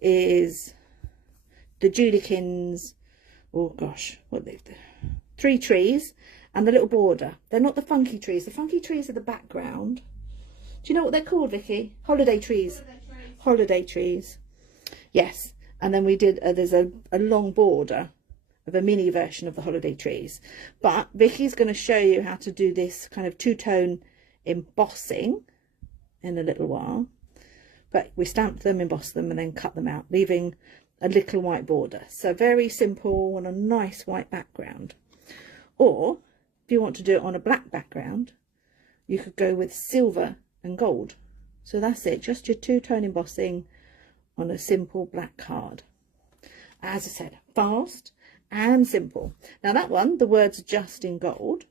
is the Judikins, oh gosh, what they've done, 3 trees and the little border. They're not the funky trees. The funky trees are the background. Do you know what they're called, Vicky? Holiday trees. Holiday trees. Yes. And then we did, there's a long border of a mini version of the holiday trees. But Vicky's going to show you how to do this kind of two-tone embossing in a little while. But we stamped them, embossed them, and then cut them out, leaving a little white border. So very simple on a nice white background. Or if you want to do it on a black background, you could go with silver and gold. So that's it, just your two-tone embossing on a simple black card. As I said, fast and simple. Now that one, the words are just in gold,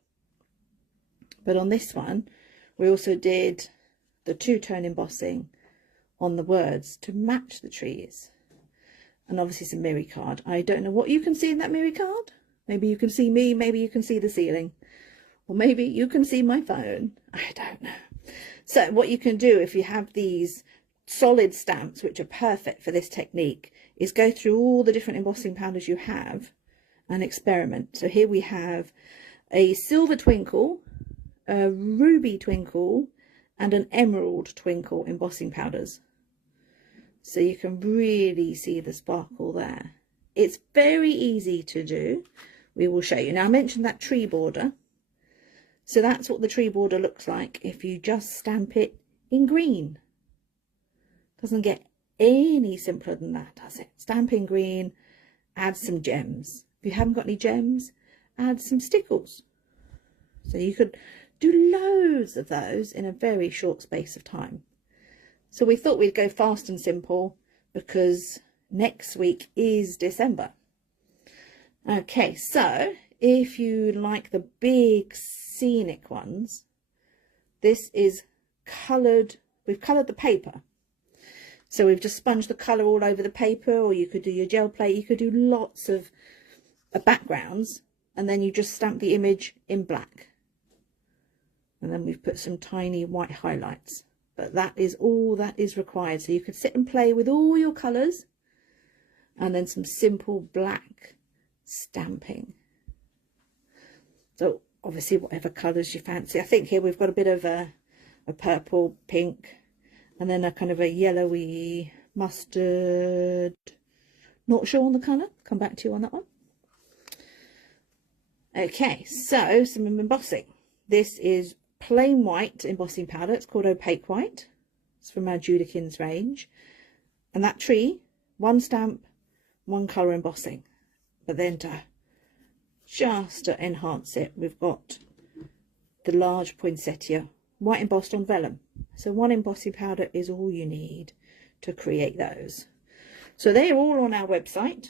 but on this one we also did the two-tone embossing on the words to match the trees. And obviously some mirror card. I don't know what you can see in that mirror card. Maybe you can see me, maybe you can see the ceiling, or maybe you can see my phone. I don't know. So what you can do if you have these solid stamps, which are perfect for this technique, is go through all the different embossing powders you have and experiment. So here we have a silver twinkle, a ruby twinkle, and an emerald twinkle embossing powders. So you can really see the sparkle there. It's very easy to do. We will show you. Now I mentioned that tree border. So that's what the tree border looks like if you just stamp it in green. Doesn't get any simpler than that, does it? Stamp in green, add some gems. If you haven't got any gems, add some stickles. So you could do loads of those in a very short space of time. So we thought we'd go fast and simple because next week is December. Okay, so if you like the big scenic ones, this is coloured, we've coloured the paper. So we've just sponged the colour all over the paper, or you could do your gel plate, you could do lots of backgrounds, and then you just stamp the image in black. And then we've put some tiny white highlights. But that is all that is required. So you could sit and play with all your colours, and then some simple black stamping. So obviously whatever colours you fancy. I think here we've got a bit of a purple, pink, and then a kind of a yellowy mustard. Not sure on the colour. Come back to you on that one. Okay, so some embossing. This is plain white embossing powder. It's called opaque white. It's from our Judikins range. And that tree, one stamp, one colour embossing. But then just to enhance it, we've got the large poinsettia, white embossed on vellum. So one embossing powder is all you need to create those. So they're all on our website.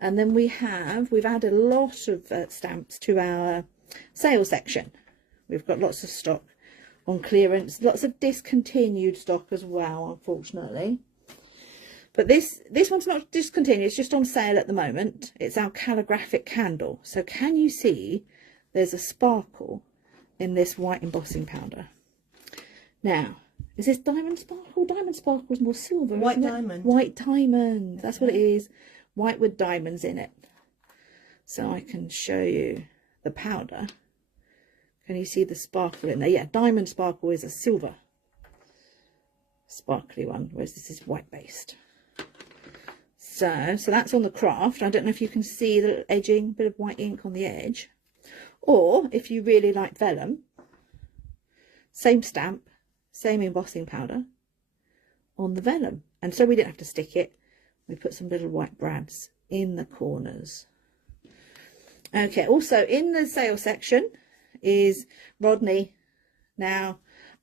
And then we've added a lot of stamps to our sale section. We've got lots of stock on clearance, lots of discontinued stock as well, unfortunately. But this one's not discontinued, it's just on sale at the moment. It's our calligraphic candle. So can you see there's a sparkle in this white embossing powder? Now, is this diamond sparkle? Diamond sparkle is more silver, White diamond. White diamond, that's what it is. White with diamonds in it. So I can show you the powder. Can you see the sparkle in there? Yeah, diamond sparkle is a silver sparkly one, whereas this is white based. So that's on the craft. I don't know if you can see the little edging, bit of white ink on the edge. Or if you really like vellum, same stamp, same embossing powder on the vellum. And so we didn't have to stick it. We put some little white brabs in the corners. Okay, also in the sale section is Rodney. Now,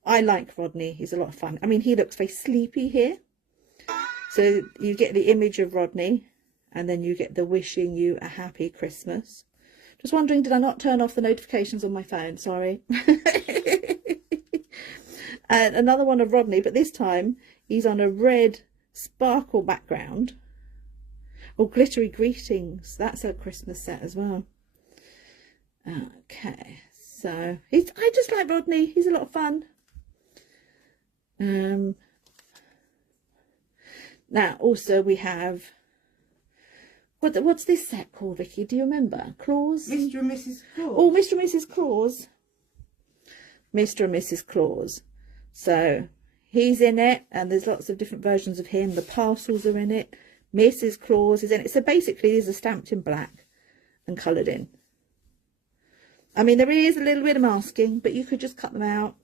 I like Rodney. He's a lot of fun. I mean, he looks very sleepy here. So you get the image of Rodney, and then you get the wishing you a happy Christmas. Just wondering, did I not turn off the notifications on my phone? Sorry. And another one of Rodney, but this time he's on a red sparkle background. Oh, glittery greetings. That's a Christmas set as well. Okay, so I just like Rodney. He's a lot of fun. Now, also we have, what's this set called, Vicky? Do you remember? Claus? Mr. and Mrs. Claus. Oh, Mr. and Mrs. Claus. Mr. and Mrs. Claus. So he's in it, and there's lots of different versions of him. The parcels are in it. Mrs. Claus is in it. So basically, these are stamped in black and coloured in. I mean, there is a little bit of masking, but you could just cut them out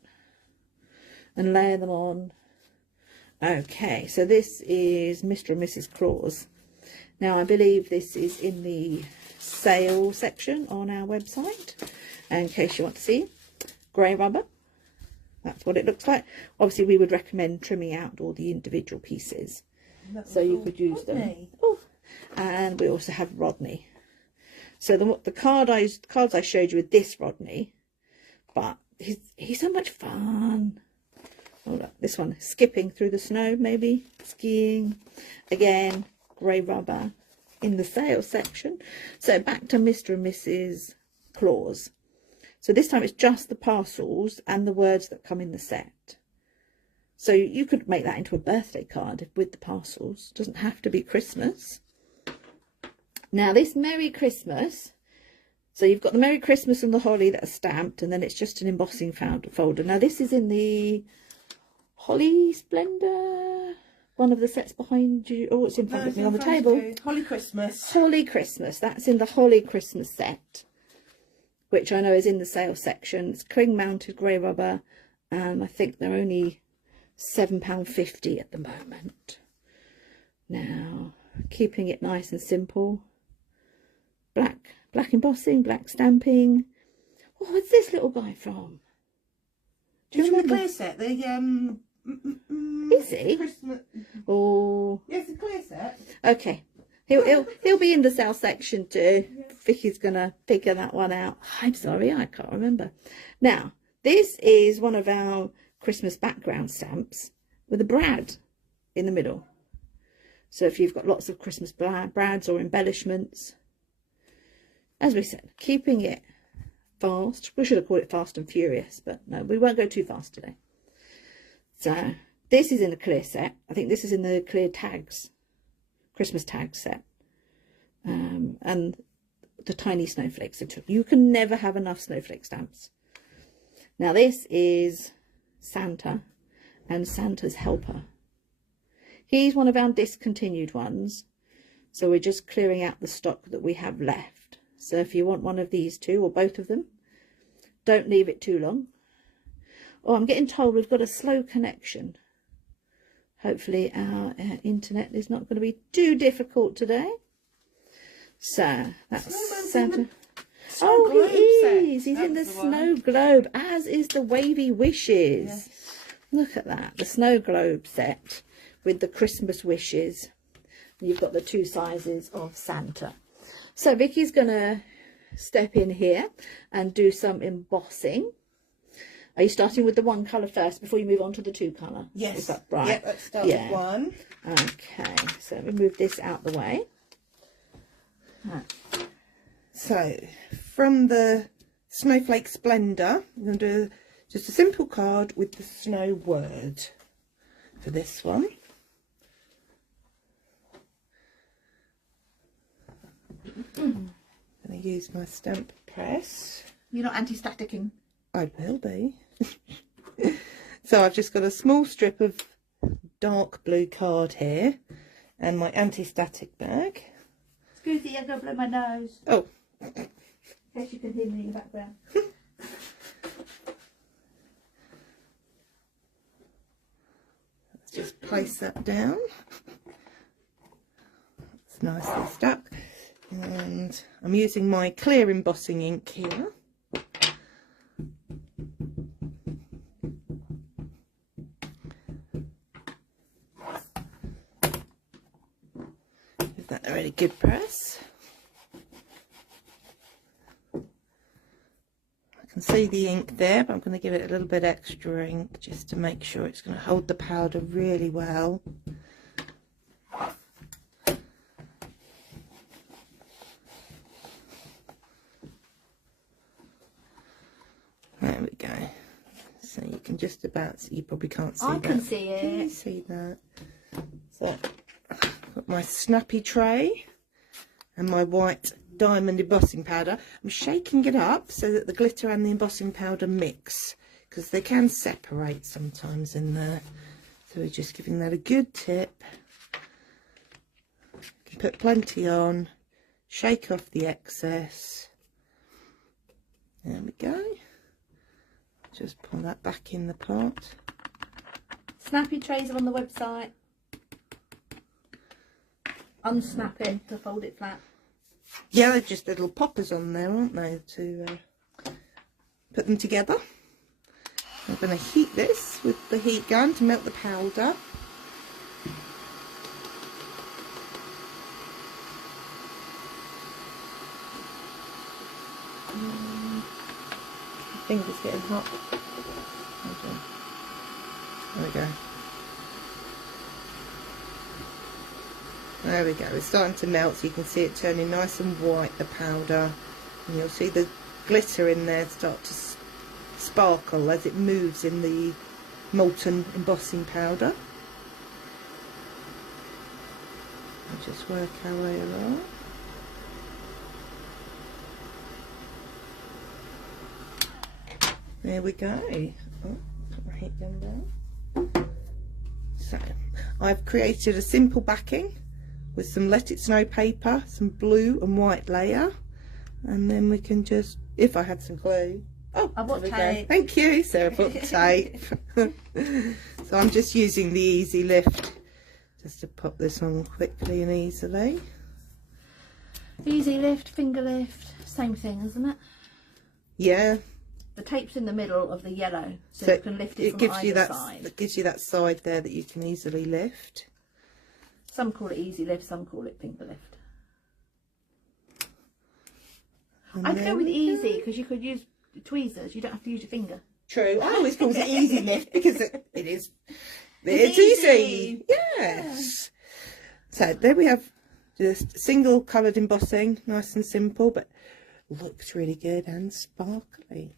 and layer them on. Okay, so this is Mr. and Mrs. Claus. Now, I believe this is in the sale section on our website, in case you want to see. Grey rubber. That's what it looks like. Obviously, we would recommend trimming out all the individual pieces, so you could use them. Oh, and we also have Rodney. So the cards I showed you with this Rodney, but he's so much fun. Oh, look, this one, skipping through the snow, maybe skiing. Again, grey rubber in the sales section. So back to Mr. and Mrs. Claus. So this time it's just the parcels and the words that come in the set. So you could make that into a birthday card with the parcels. It doesn't have to be Christmas. Now this Merry Christmas, so you've got the Merry Christmas and the holly that are stamped, and then it's just an embossing folder. Now this is in the Holly Splendor, one of the sets behind you. Oh, it's in front of me on the table. Holly Christmas. Holly Christmas, that's in the Holly Christmas set, which I know is in the sale section. It's cling mounted grey rubber, and I think they're only £7.50 at the moment. Now, keeping it nice and simple. Black embossing, black stamping. Oh, what's this little guy from? Do you remember? The clear set? The Is he? Christmas. Oh. Yes, the clear set. Okay. He'll be in the sale section too. Yeah. Vicky's gonna figure that one out. I'm sorry, I can't remember. Now, this is one of our Christmas background stamps with a brad in the middle. So if you've got lots of Christmas brads or embellishments, as we said, keeping it fast. We should have called it Fast and Furious, but no, we won't go too fast today. So this is in the clear set. I think this is in the clear tags, Christmas tag set, and the tiny snowflakes. You can never have enough snowflake stamps. Now this is Santa and Santa's helper. He's one of our discontinued ones, so we're just clearing out the stock that we have left. So if you want one of these two or both of them, don't leave it too long. Oh, I'm getting told we've got a slow connection. Hopefully our internet is not going to be too difficult today. So that's Santa. Oh, he is. He's in the snow globe, as is the Wavy Wishes. Yes. Look at that. The snow globe set with the Christmas wishes. You've got the two sizes of Santa. So Vicky's going to step in here and do some embossing. Are you starting with the one colour first before you move on to the two colour? Yes. Is that right? Yep, let's start with one. Okay, so let me move this out the way. Right. So, from the Snowflake Splendor, I'm going to do just a simple card with the snow word for this one. I'm going to use my stamp press. You're not anti-staticking? I will be. So I've just got a small strip of dark blue card here and my anti-static bag. Excuse me, I'm going to blow my nose. Oh. In case you can hear me in the background. Let's just place that down. It's nicely stuck. And I'm using my clear embossing ink here. Give that a really good press. I can see the ink there, but I'm going to give it a little bit extra ink just to make sure it's going to hold the powder really well. There we go. So you can just about see, you probably can't see that. I can see it. Can you see that? So my snappy tray and my white diamond embossing powder. I'm shaking it up so that the glitter and the embossing powder mix, because they can separate sometimes in there. So we're just giving that a good tip. Put plenty on, shake off the excess. There we go. Just pull that back in the pot. Snappy trays are on the website. Unsnapping to fold it flat. Yeah, they're just little poppers on there, aren't they, to put them together. I'm going to heat this with the heat gun to melt the powder. My finger's getting hot. Okay. There we go. There we go. It's starting to melt, so you can see it turning nice and white, the powder. And you'll see the glitter in there start to sparkle as it moves in the molten embossing powder. We'll just work our way along. There we go. Oh, put my heat gun down. So, I've created a simple backing with some Let It Snow paper, some blue and white layer, and then we can just, if I had some glue. Oh, I've got tape. Thank you, Sarah put tape. So I'm just using the Easy Lift just to pop this on quickly and easily. Easy lift, finger lift, same thing, isn't it? Yeah. The tape's in the middle of the yellow, so you can lift it from either side. It gives you that side there that you can easily lift. Some call it easy lift, some call it finger lift. I'd go with easy because you could use tweezers. You don't have to use your finger. True. I always call it Easy Lift because it's easy. Yes. So there we have just single coloured embossing, nice and simple, but looks really good and sparkly.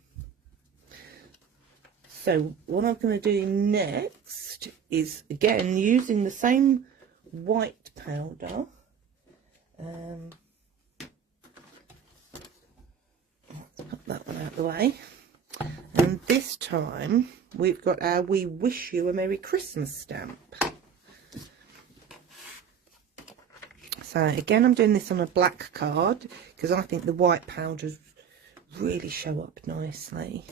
So what I'm going to do next is, again, using the same white powder. Let's put that one out of the way. And this time we've got our We Wish You a Merry Christmas stamp. So again, I'm doing this on a black card because I think the white powders really show up nicely.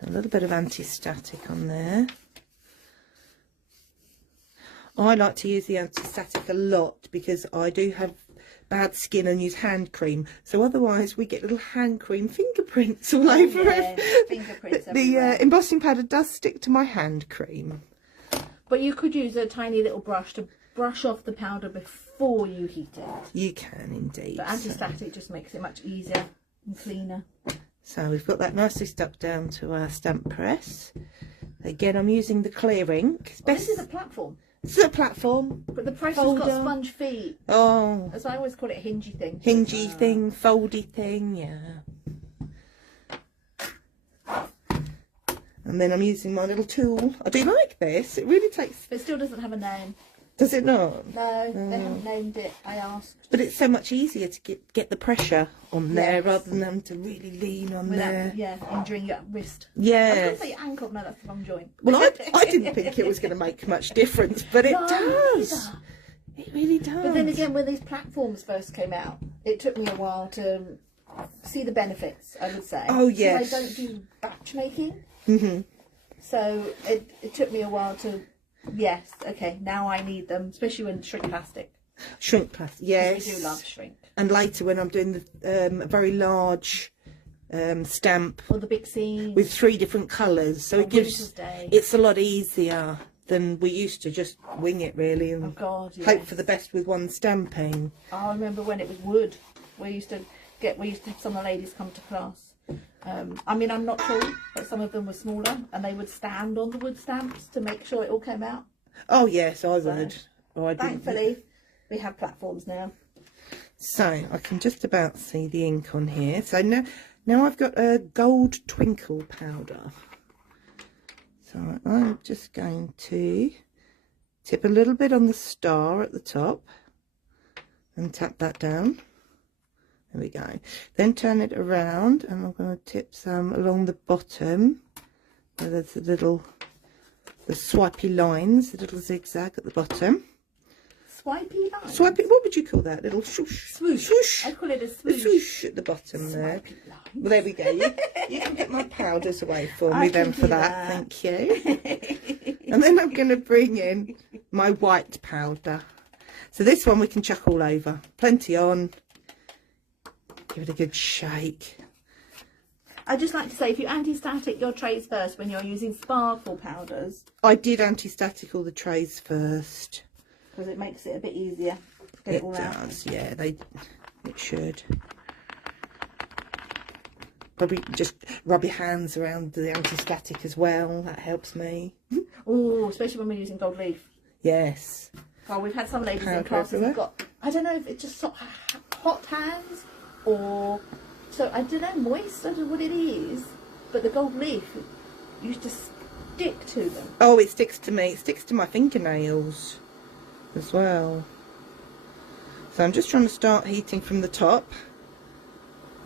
So a little bit of anti-static on there. I like to use the anti-static a lot because I do have bad skin and use hand cream, so otherwise we get little hand cream fingerprints all over it. Fingerprints the embossing powder does stick to my hand cream. But you could use a tiny little brush to brush off the powder before you heat it. You can indeed. But anti-static just makes it much easier and cleaner. So we've got that nicely stuck down to our stamp press. Again, I'm using the clear ink. Oh, this is a platform. This is a platform. But the press has got sponge feet. Oh. As I always call it, a hingy thing. Hingy thing, foldy thing, yeah. And then I'm using my little tool. I do like this. It really takes... But it still doesn't have a name. Does it not? No, they haven't named it. I asked. But it's so much easier to get the pressure on there rather than having to really lean on there. Yeah, injuring your wrist. Yeah. I was going to say your ankle. No, that's the wrong joint. Well, I didn't think it was going to make much difference, but it does. It really does. But then again, when these platforms first came out, it took me a while to see the benefits, I would say. Oh, yes. I don't do batch making. Mm-hmm. So it took me a while to... Yes, okay, now I need them, especially when shrink plastic. Shrink plastic, yes. We do love shrink. And later when I'm doing the very large stamp. Or the big scene. With 3 different colours. So it gives, it's a lot easier than we used to just wing it really and hope for the best with one stamping. I remember when it was wood. We used to have some of the ladies come to class. I mean, I'm not tall, but some of them were smaller, and they would stand on the wood stamps to make sure it all came out. Oh yes, I would. Oh, thankfully, we have platforms now. So I can just about see the ink on here. So now I've got a gold twinkle powder. So I'm just going to tip a little bit on the star at the top. and tap that down. There we go. Then turn it around, and I'm going to tip some along the bottom where there's the swipey lines, the little zigzag at the bottom. Swipey lines? Swipey, what would you call that? Little swoosh. Swoosh. Swoosh. I call it a swoosh. Swoosh at the bottom there. Well, there we go. You can get my powders away for me then for that. Thank you. And then I'm going to bring in my white powder. So this one we can chuck all over. Plenty on. Give it a good shake. I'd just like to say, if you anti-static your trays first when you're using sparkle powders. I did anti-static all the trays first. Because it makes it a bit easier to get it all out. It does, yeah, it should. Probably just rub your hands around the anti-static as well. That helps me. Oh, especially when we're using gold leaf. Yes. Well, we've had some ladies Powder in classes everywhere. who've got, I don't know if it's just hot hands or, so I don't know, moist, I don't know what it is, but the gold leaf used to stick to them. Oh, it sticks to me. It sticks to my fingernails as well. So I'm just trying to start heating from the top.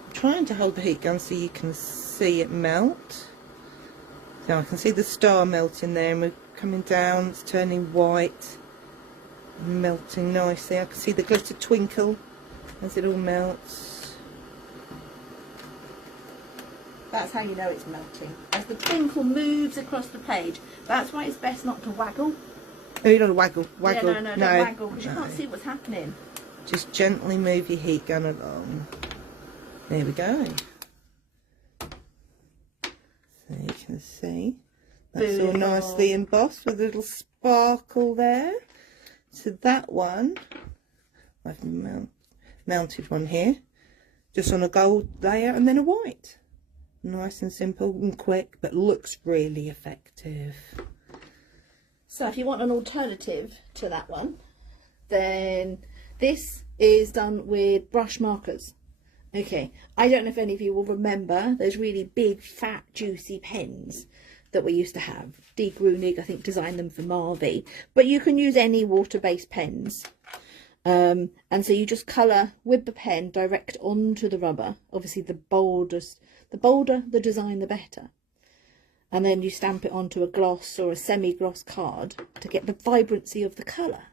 I'm trying to hold the heat gun so you can see it melt. So I can see the star melting there, and we're coming down, it's turning white, melting nicely. I can see the glitter twinkle as it all melts. That's how you know it's melting. As the twinkle moves across the page. That's why it's best not to waggle. Oh, you don't waggle. Yeah, no, don't waggle, because you can't see what's happening. Just gently move your heat gun along. There we go. So you can see that's all nicely embossed with a little sparkle there. So that one, I've mounted one here, just on a gold layer and then a white. Nice and simple and quick, but looks really effective. So if you want an alternative to that one, then this is done with brush markers. Okay, I don't know if any of you will remember those really big, fat, juicy pens that we used to have. D. Grunig, I think, designed them for Marvy. But you can use any water-based pens. And so you just colour with the pen direct onto the rubber. Obviously, the bolder the design, the better. And then you stamp it onto a gloss or a semi-gloss card to get the vibrancy of the colour.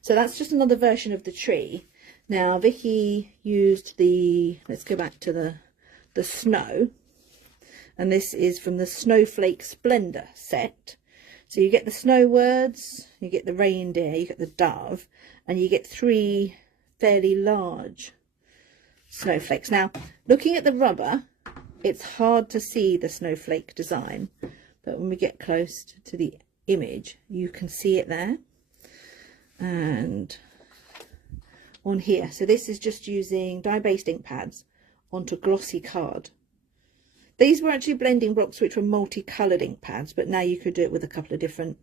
So that's just another version of the tree. Now, Vicky used the, let's go back to the snow. And this is from the Snowflake Splendor set. So you get the snow words, you get the reindeer, you get the dove, and you get 3 fairly large snowflakes. Now, looking at the rubber, it's hard to see the snowflake design, but when we get close to the image, you can see it there. And on here, so this is just using dye-based ink pads onto glossy card. These were actually blending blocks which were multicoloured ink pads, but now you could do it with a couple of different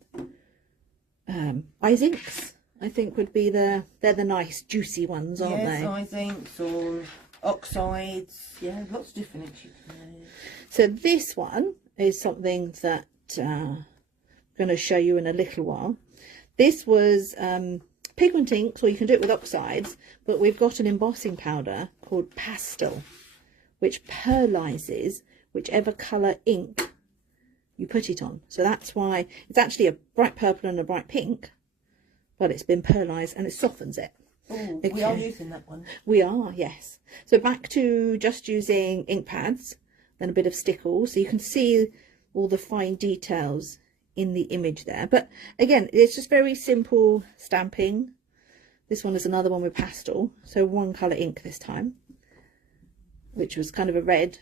eyes inks. I think would be they're the nice juicy ones, aren't they? Yes, eyes inks or oxides. Yeah, lots of different inks you can use. So this one is something that I'm going to show you in a little while. This was pigment inks, or you can do it with oxides, but we've got an embossing powder called Pastel, which pearlizes whichever colour ink you put it on. So that's why it's actually a bright purple and a bright pink, but it's been pearlized and it softens it. Oh, okay. We are using that one. We are, yes. So back to just using ink pads, then a bit of stickle, so you can see all the fine details in the image there. But again, it's just very simple stamping. This one is another one with pastel, so one colour ink this time, which was kind of a red.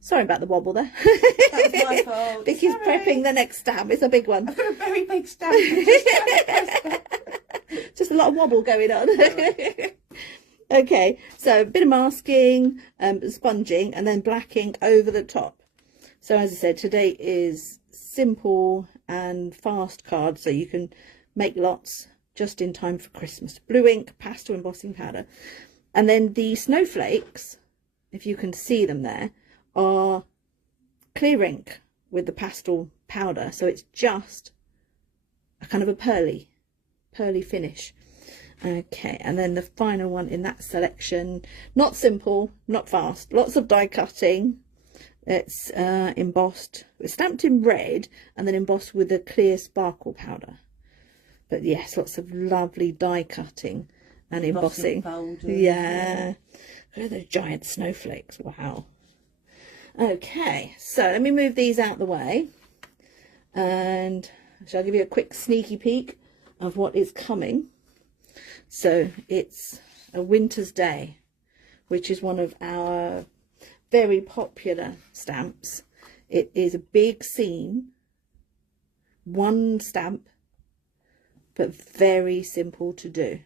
Sorry about the wobble there. That's my fault. Vicky's prepping the next stab. It's a big one. I've got a very big stamp. Just a lot of wobble going on. Okay, so a bit of masking, sponging, and then black ink over the top. So as I said, today is simple and fast cards, so you can make lots just in time for Christmas. Blue ink, pastel embossing powder. And then the snowflakes, if you can see them there, are clear ink with the pastel powder. So it's just a kind of a pearly pearly finish. Okay, and then the final one in that selection, not simple, not fast, lots of die cutting. It's embossed, it's stamped in red and then embossed with a clear sparkle powder. But yes, lots of lovely die cutting and embossing. Yeah, look at those giant snowflakes. Wow. Okay, so let me move these out the way, and shall I give you a quick sneaky peek of what is coming. So it's A Winter's Day, which is one of our very popular stamps. It is a big scene, one stamp, but very simple to do.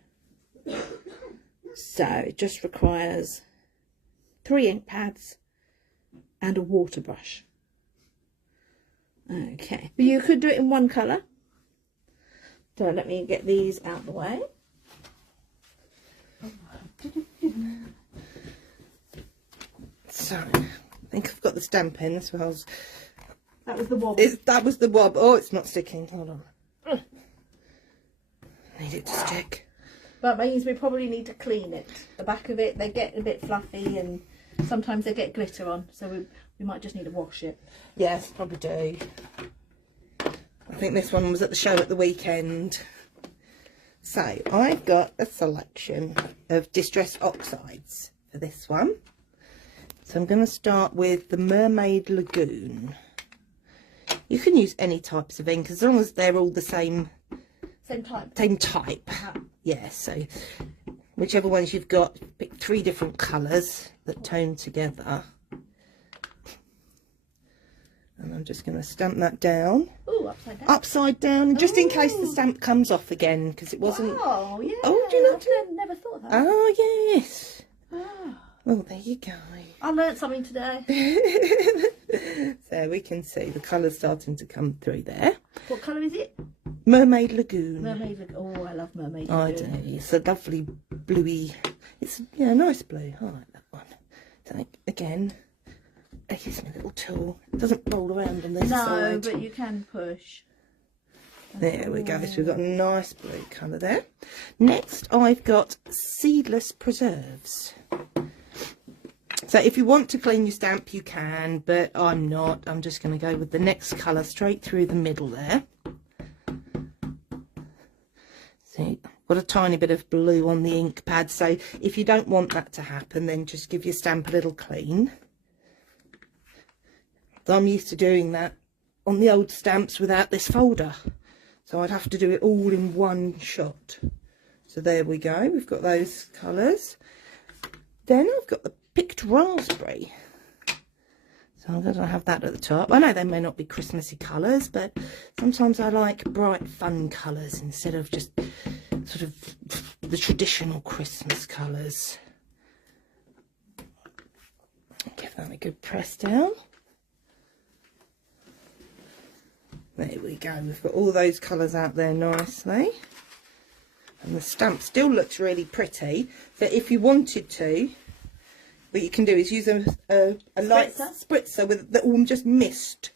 So it just requires 3 ink pads and a water brush. Okay, but you could do it in one colour. So let me get these out of the way. So I think I've got the stamp in as well. That was the wob. That was the wob. Oh, it's not sticking. Hold on. Need it to stick. That means we probably need to clean it. The back of it, they get a bit fluffy and sometimes they get glitter on. So we might just need to wash it. Yes, probably do. I think this one was at the show at the weekend. So I've got a selection of distress oxides for this one. So I'm going to start with the Mermaid Lagoon. You can use any types of ink as long as they're all the same type. Same type. Yeah, so whichever ones you've got, pick 3 different colours that tone together. And I'm just going to stamp that down. Ooh, upside down. Upside down, just in case the stamp comes off again, because it wasn't... Oh, yeah. Oh, do you not? I never thought of that. Oh, yes. Oh. Well, there you go. I learnt something today. So we can see the colours starting to come through there. What colour is it? Mermaid Lagoon. Mermaid Lagoon. Oh, I love Mermaid I Lagoon. do. It's a lovely bluey. It's, yeah, nice blue. I like that one. So again, I use my little tool. It doesn't roll around on this side. No, but you can push. There we go. So we've got a nice blue colour there. Next, I've got Seedless Preserves. So if you want to clean your stamp, you can, but I'm not. I'm just going to go with the next colour straight through the middle there. See, got a tiny bit of blue on the ink pad, so if you don't want that to happen, then just give your stamp a little clean. I'm used to doing that on the old stamps without this folder, so I'd have to do it all in one shot. So there we go, we've got those colours. Then I've got the Picked Raspberry. So I'm going to have that at the top. I know they may not be Christmassy colours, but sometimes I like bright, fun colours instead of just sort of the traditional Christmas colours. Give that a good press down. There we go. We've got all those colours out there nicely. And the stamp still looks really pretty. But if you wanted to, what you can do is use a light spritzer with that will just mist,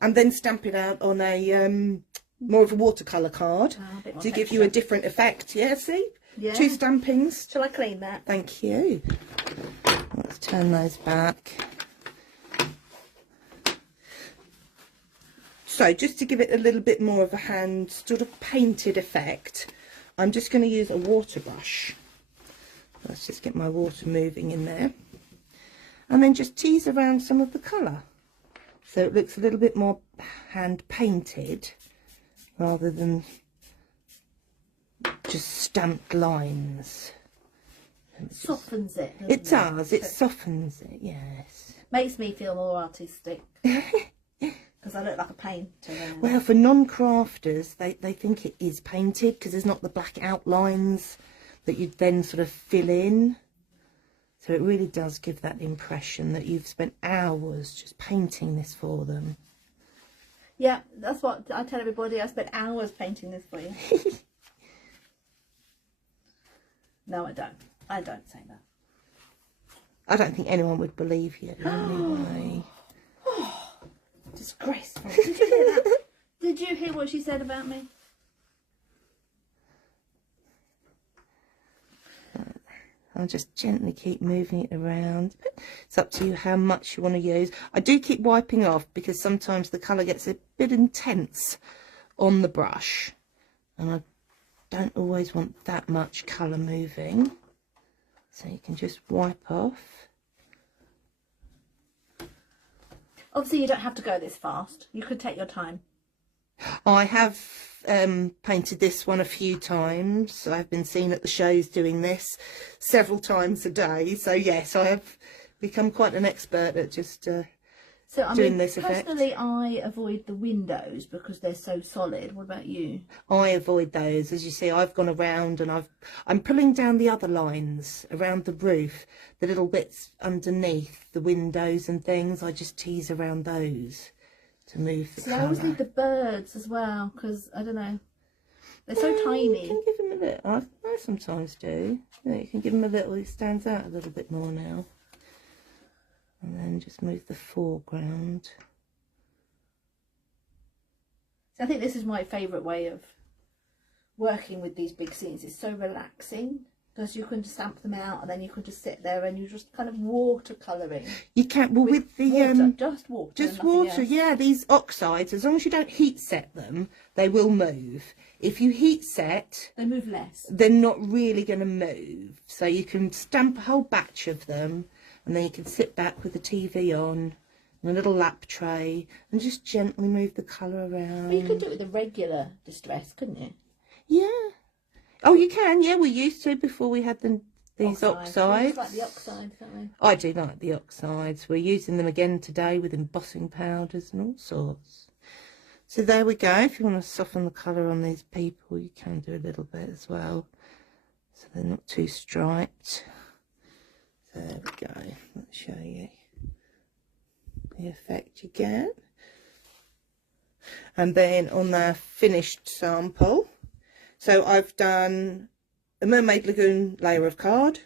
and then stamp it out on a more of a watercolour card to give you a different effect. Yeah, see? Yeah. 2 stampings. Shall I clean that? Thank you. Let's turn those back. So just to give it a little bit more of a hand sort of painted effect, I'm just going to use a water brush. Let's just get my water moving in there. And then just tease around some of the colour. So it looks a little bit more hand painted rather than just stamped lines. It softens it, doesn't it does, it softens it, yes. Makes me feel more artistic. Because I look like a painter. Well, for non-crafters, they think it is painted because there's not the black outlines that you'd then sort of fill in. So it really does give that impression that you've spent hours just painting this for them. Yeah, that's what I tell everybody. I spent hours painting this for you. No, I don't. I don't say that. I don't think anyone would believe you anyway. Disgraceful. Did you hear that? Did you hear what she said about me? I'll just gently keep moving it around. It's up to you how much you want to use. I do keep wiping off because sometimes the colour gets a bit intense on the brush, and I don't always want that much colour moving. So you can just wipe off. Obviously you don't have to go this fast. You could take your time. I have painted this one a few times. I've been seen at the shows doing this several times a day. So yes, I have become quite an expert at just doing this effect. Personally, I avoid the windows because they're so solid. What about you? I avoid those. As you see, I've gone around and I'm pulling down the other lines around the roof, the little bits underneath the windows and things. I just tease around those to move the colour. I always need the birds as well because, I don't know, they're so tiny. You can give them a little, I sometimes do. Yeah, you can give them a little, it stands out a little bit more now. And then just move the foreground. So I think this is my favourite way of working with these big scenes. It's so relaxing because you can stamp them out and then you can just sit there and you just kind of watercolouring. You can, well, with the water, just water. Just water, yeah. These oxides, as long as you don't heat set them, they will move. If you heat set, they move less. They're not really going to move. So you can stamp a whole batch of them, and then you can sit back with the TV on and a little lap tray and just gently move the colour around. Well, you could do it with a regular distress, couldn't you? Yeah. Oh, you can. Yeah, we used to before we had these oxides. We like the oxides, don't we? I do like the oxides. We're using them again today with embossing powders and all sorts. So there we go. If you want to soften the colour on these people, you can do a little bit as well, so they're not too striped. There we go. Let's show you the effect you get. And then on the finished sample, so I've done a Mermaid Lagoon layer of card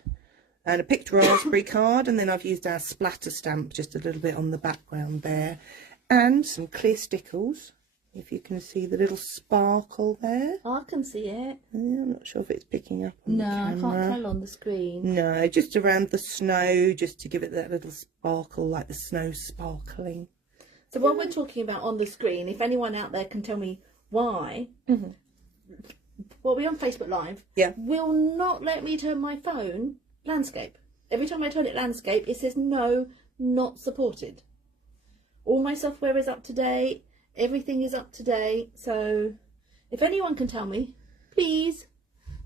and a picked raspberry card, and then I've used our splatter stamp just a little bit on the background there, and some clear stickles. If you can see the little sparkle there. I can see it. Yeah, I'm not sure if it's picking up on the camera. No, I can't tell on the screen. No, just around the snow, just to give it that little sparkle, like the snow sparkling. So what we're talking about on the screen, if anyone out there can tell me why, well, we're on Facebook Live, will not let me turn my phone landscape. Every time I turn it landscape, it says no, not supported. All my software is up to date. Everything is up to date. So if anyone can tell me, please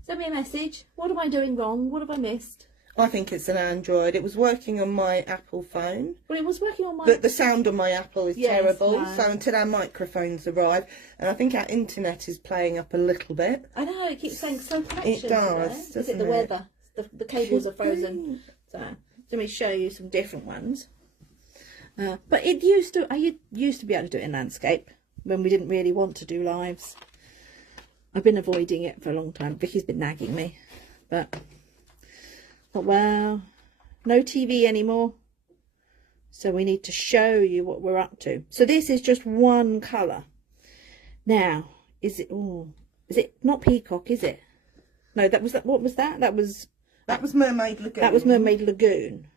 send me a message. What am I doing wrong? What have I missed? I think it's an Android. It was working on my Apple phone. Well, it was working on my... The sound on my Apple is terrible. No. So until our microphones arrive, and I think our internet is playing up a little bit. I know, it keeps saying slow connection. It does, Is it the weather? The cables are frozen. So let me show you some different ones. But I used to be able to do it in landscape when we didn't really want to do lives. I've been avoiding it for a long time. Vicky's been nagging me, but well, no TV anymore. So we need to show you what we're up to. So this is just one colour. Now, is it not peacock? Is it? No, that was that. What was that? That was Mermaid Lagoon. That was Mermaid Lagoon.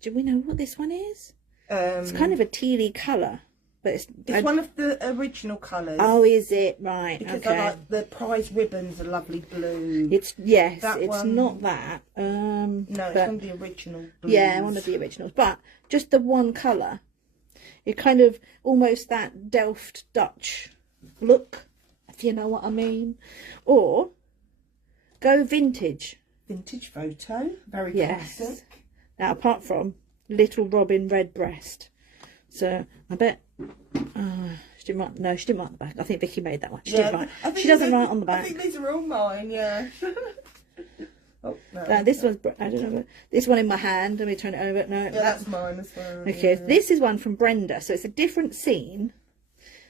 Do we know what this one is? It's kind of a tealy colour, but it's one of the original colours. Oh, is it? Right. Because okay. I like the prize ribbons are lovely blue. It's not that. No, it's one of the original blues. Yeah, one of the originals, but just the one colour. It kind of almost that Delft Dutch look, if you know what I mean. Or go vintage. Vintage photo, very classic. Now, apart from Little Robin Redbreast, so I bet she didn't write. No, she didn't write the back. I think Vicky made that one. She didn't write. She doesn't write on the back. I think these are all mine. Yeah. Oh no. This one's. I don't know. This one in my hand. Let me turn it over. No, yeah, that's mine as well. Okay, yeah. This is one from Brenda. So it's a different scene.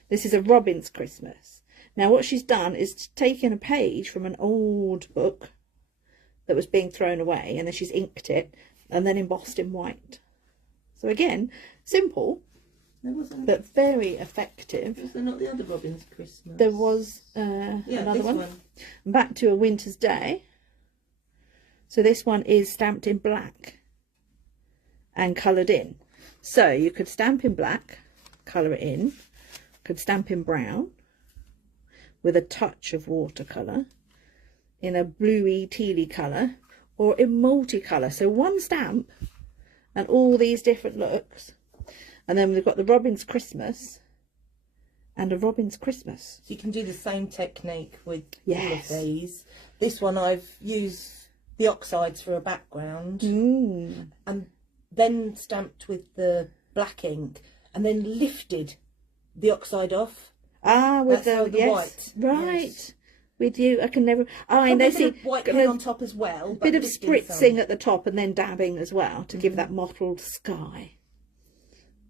This is a Robin's Christmas. Now what she's done is taken a page from an old book that was being thrown away, and then she's inked it and then embossed in white. So again, simple, but very effective. Was there not the other Robin's Christmas? There was another one. one. Back to a Winter's Day. So this one is stamped in black and coloured in. So you could stamp in black, colour it in, could stamp in brown with a touch of watercolour, in a bluey tealy colour, or in multicolour. So one stamp and all these different looks. And then we've got the Robin's Christmas and a Robin's Christmas. So you can do the same technique with all of Yes. these. This one I've used the oxides for a background and then stamped with the black ink and then lifted the oxide off. Ah, with That's the how yes, white. right. Yes. With you, I can never. Oh, I know. A bit See, of white got pen a on top as well. bit of lifting spritzing some. at the top and then dabbing as well to give that mottled sky.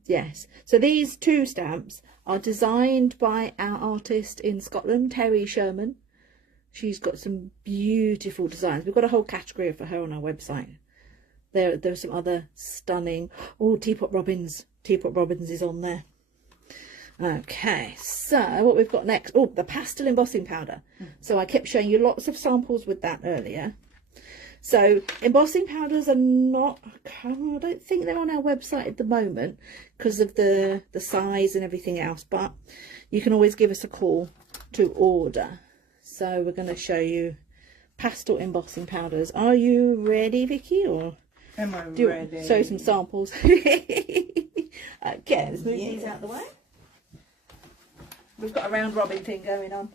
Yes. So these two stamps are designed by our artist in Scotland, Terry Sherman. She's got some beautiful designs. We've got a whole category for her on our website. There's some other stunning. Oh, Teapot Robins. Teapot Robins is on there. Okay, so what we've got next. Oh, the pastel embossing powder. So I kept showing you lots of samples with that earlier. So embossing powders are not, I don't think they're on our website at the moment because of the size and everything else, but you can always give us a call to order. So we're going to show you pastel embossing powders. Are you ready, Vicky? Or Am I do ready? you show some samples? Okay, let's move these out of the way. We've got a round robin thing going on.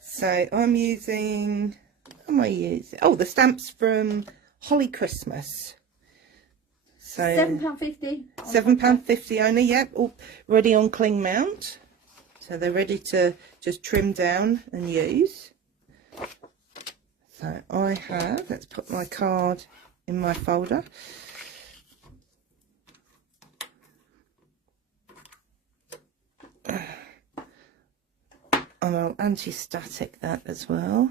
So I'm using, what am I using? Oh, the stamps from Holly Christmas. So £7.50. £7.50 only, yep, all ready on cling mount. So they're ready to just trim down and use. So I have, let's put my card in my folder. And I'll anti-static that as well.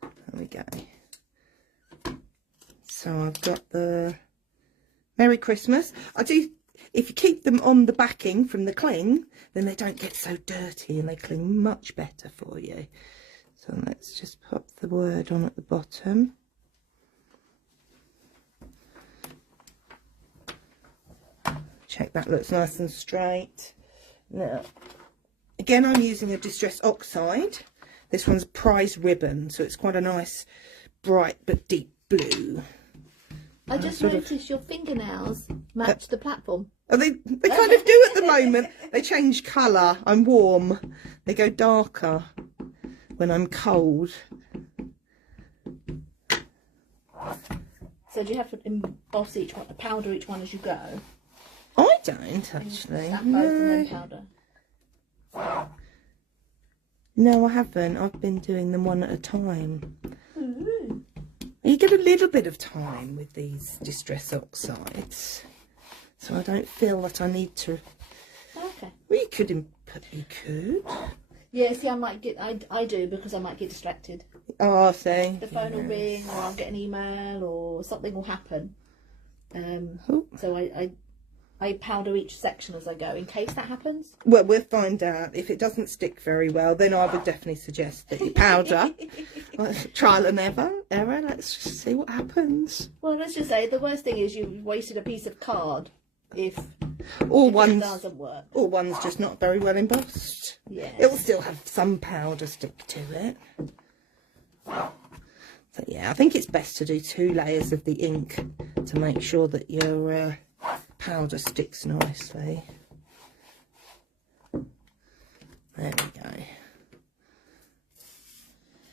There we go. So I've got the Merry Christmas. I do, if you keep them on the backing from the cling, then they don't get so dirty and they cling much better for you. So let's just pop the word on at the bottom. Check that looks nice and straight. Now, again, I'm using a Distress Oxide. This one's Prize Ribbon, so it's quite a nice, bright but deep blue. I just noticed your fingernails match the platform. Oh, they kind of do at the moment. They change colour. I'm warm. They go darker when I'm cold. So do you have to emboss each one, powder each one as you go? I don't actually. Stamp both and then powder. No, I haven't. I've been doing them one at a time. You get a little bit of time with these Distress Oxides, so I don't feel that I need to. Okay. Well, you could input. You could. Yeah, see, I might get. I do because I might get distracted. Oh, I see. The phone will ring, or I'll get an email, or something will happen. Oh. So I powder each section as I go in case that happens. Well, we'll find out. If it doesn't stick very well, then I would definitely suggest that you powder. Well, trial and error. Let's just see what happens. Well, let's just say the worst thing is you've wasted a piece of card if it doesn't work. Or one's just not very well embossed. Yeah. It will still have some powder stick to it. So yeah, I think it's best to do 2 layers of the ink to make sure that your powder sticks nicely. There we go.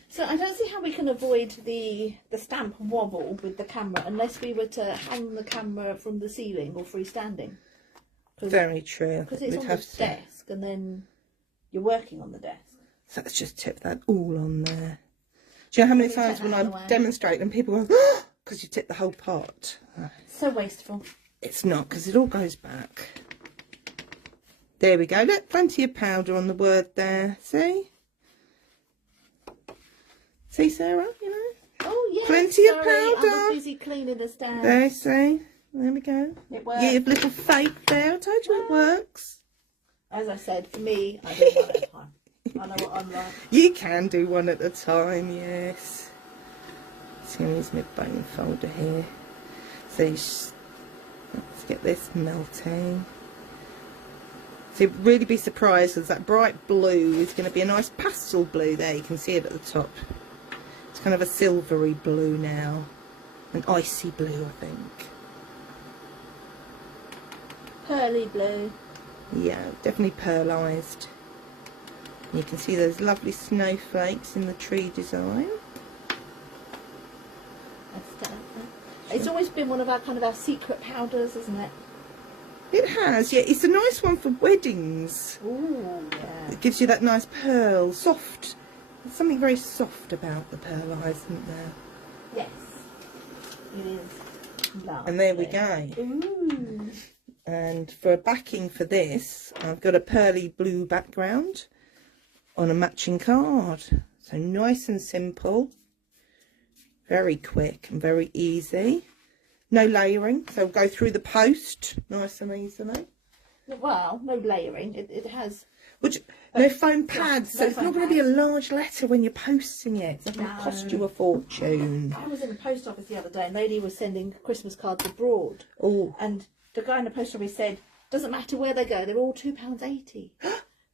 So I don't see how we can avoid the stamp wobble with the camera unless we were to hang the camera from the ceiling or freestanding. Very true. Because it's on the desk and then you're working on the desk. So let's just tip that all on there. Do you know how many times when I demonstrate and people go, because you tip the whole pot? So wasteful. It's not, because it all goes back. There we go. Look, plenty of powder on the word there. See? See, Sarah? You know? Oh, yes. Plenty of powder. I was busy cleaning the stand. There, see? There we go. It works. You have little faith there. I told you it works. As I said, for me, I don't want that time. I know what I'm like. You can do one at a time, yes. So I'm going to use my bone folder here. So let's get this melting. So you'd really be surprised because that bright blue is going to be a nice pastel blue there. You can see it at the top. It's kind of a silvery blue now. An icy blue, I think. Pearly blue. Yeah, definitely pearlised. You can see those lovely snowflakes in the tree design. It's always been one of our kind of our secret powders, isn't it? It has, yeah. It's a nice one for weddings. Ooh, yeah. It gives you that nice pearl, soft. There's something very soft about the pearl eyes, isn't there? Yes, it is. Lovely. And there we go. Ooh. And for a backing for this, I've got a pearly blue background on a matching card. So nice and simple. Very quick and very easy. No layering, so go through the post nice and easily. Well, no layering. It has. Which no foam pads, so no it's foam not going to be a pads. large letter when you're posting it. It's going to cost you a fortune. I was in the post office the other day, and lady was sending Christmas cards abroad. Oh, And the guy in the post office said, "Doesn't matter where they go, they're all £2.80."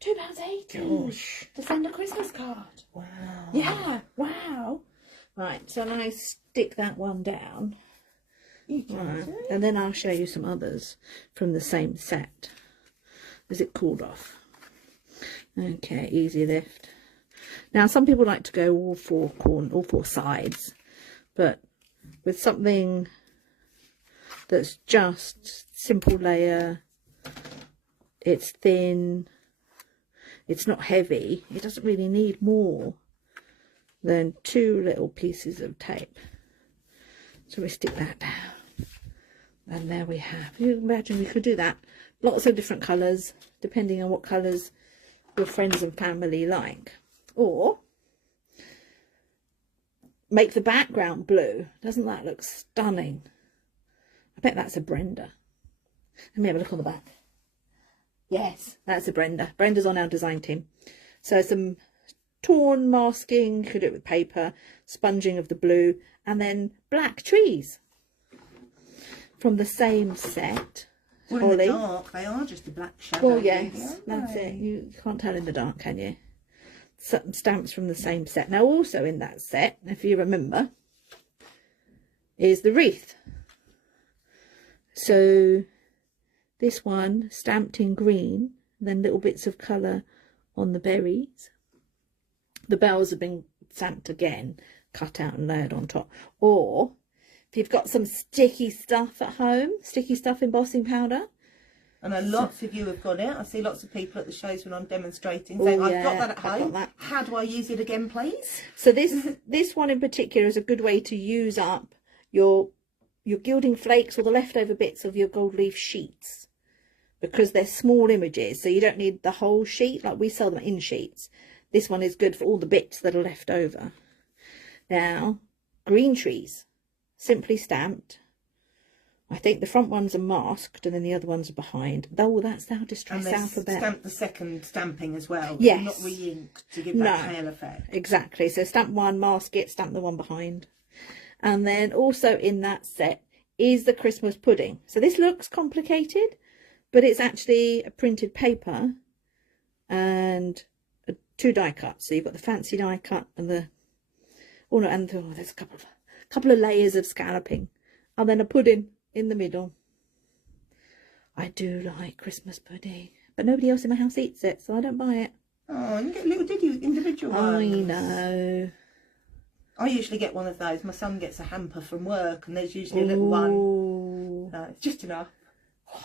£2.80 gosh! to send a Christmas card. Wow. Yeah, wow. Right, so now I stick that one down. Right, and then I'll show you some others from the same set. Is it cooled off? Okay, easy lift. Now some people like to go all four sides, but with something that's just simple layer, it's thin, it's not heavy, it doesn't really need more than 2 little pieces of tape. So we stick that down. And there we have. You imagine we could do that. Lots of different colours, depending on what colours your friends and family like. Or make the background blue. Doesn't that look stunning? I bet that's a Brenda. Let me have a look on the back. Yes, that's a Brenda. Brenda's on our design team. So some torn masking, you could do it with paper, sponging of the blue, and then black trees from the same set. Well, in the dark, they are just a black shadow. Well, yes, really, that's it. You can't tell in the dark, can you? Some stamps from the same set. Now, also in that set, if you remember, is the wreath. So this one stamped in green, then little bits of colour on the berries. The bells have been stamped again, cut out and layered on top. Or if you've got some sticky stuff at home, sticky stuff embossing powder. I know lots of you have got it. I see lots of people at the shows when I'm demonstrating saying, I've got that at home. How do I use it again, please? So this one in particular is a good way to use up your gilding flakes or the leftover bits of your gold leaf sheets, because they're small images, so you don't need the whole sheet. Like we sell them in sheets. This one is good for all the bits that are left over. Now, green trees, simply stamped. I think the front ones are masked and then the other ones are behind. Oh, that's our distress alphabet. Stamp the second stamping as well. Yes. Not re-inked to give that tail effect. Exactly. So stamp one, mask it, stamp the one behind. And then also in that set is the Christmas pudding. So this looks complicated, but it's actually a printed paper and 2 die cuts. So you've got the fancy die cut and the there's a couple of layers of scalloping, and then a pudding in the middle. I do like Christmas pudding, but nobody else in my house eats it, so I don't buy it. Oh, and you get little individual ones. I know. I usually get one of those. My son gets a hamper from work, and there's usually a little one. It's just enough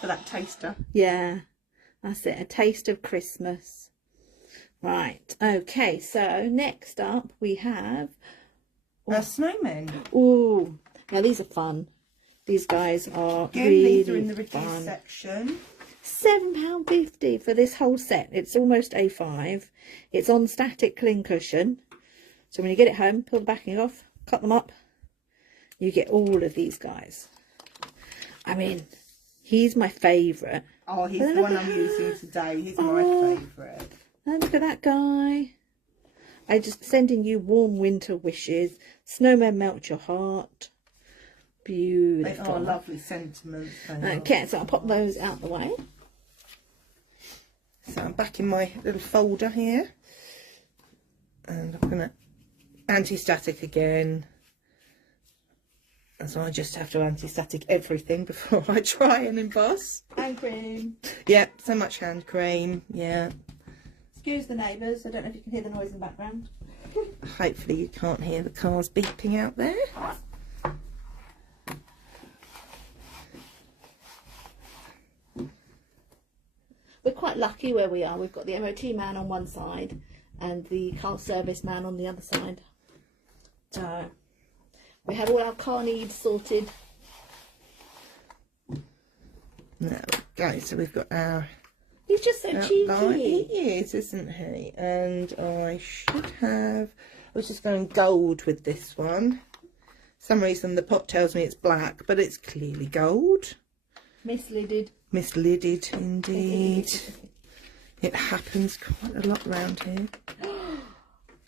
for that taster. Yeah, that's it. A taste of Christmas. Right. Okay. So next up we have snowmen. Oh, now these are fun. These guys are Again, really these are in the reduced fun. section. £7.50 for this whole set. It's almost A5. It's on static cling cushion. So when you get it home, pull the backing off, cut them up. You get all of these guys. I mean, he's my favourite. Oh, he's the one I'm using today. He's my favourite. And look at that guy. I just sending you warm winter wishes. Snowmen melt your heart. Beautiful. They are lovely sentiments. Okay, so I'll pop those out the way. So I'm back in my little folder here. And I'm going to anti-static again. And so I just have to anti-static everything before I try and emboss. Hand cream. Yeah, so much hand cream. Yeah. Excuse the neighbours. I don't know if you can hear the noise in the background. Hopefully you can't hear the cars beeping out there. We're quite lucky where we are. We've got the MOT man on one side and the car service man on the other side. So we have all our car needs sorted. There we go. So we've got our... He's just so cheeky. He is, isn't he? And I should have... I was just going gold with this one. For some reason the pot tells me it's black, but it's clearly gold. Misleaded. Misleaded, indeed. It happens quite a lot around here.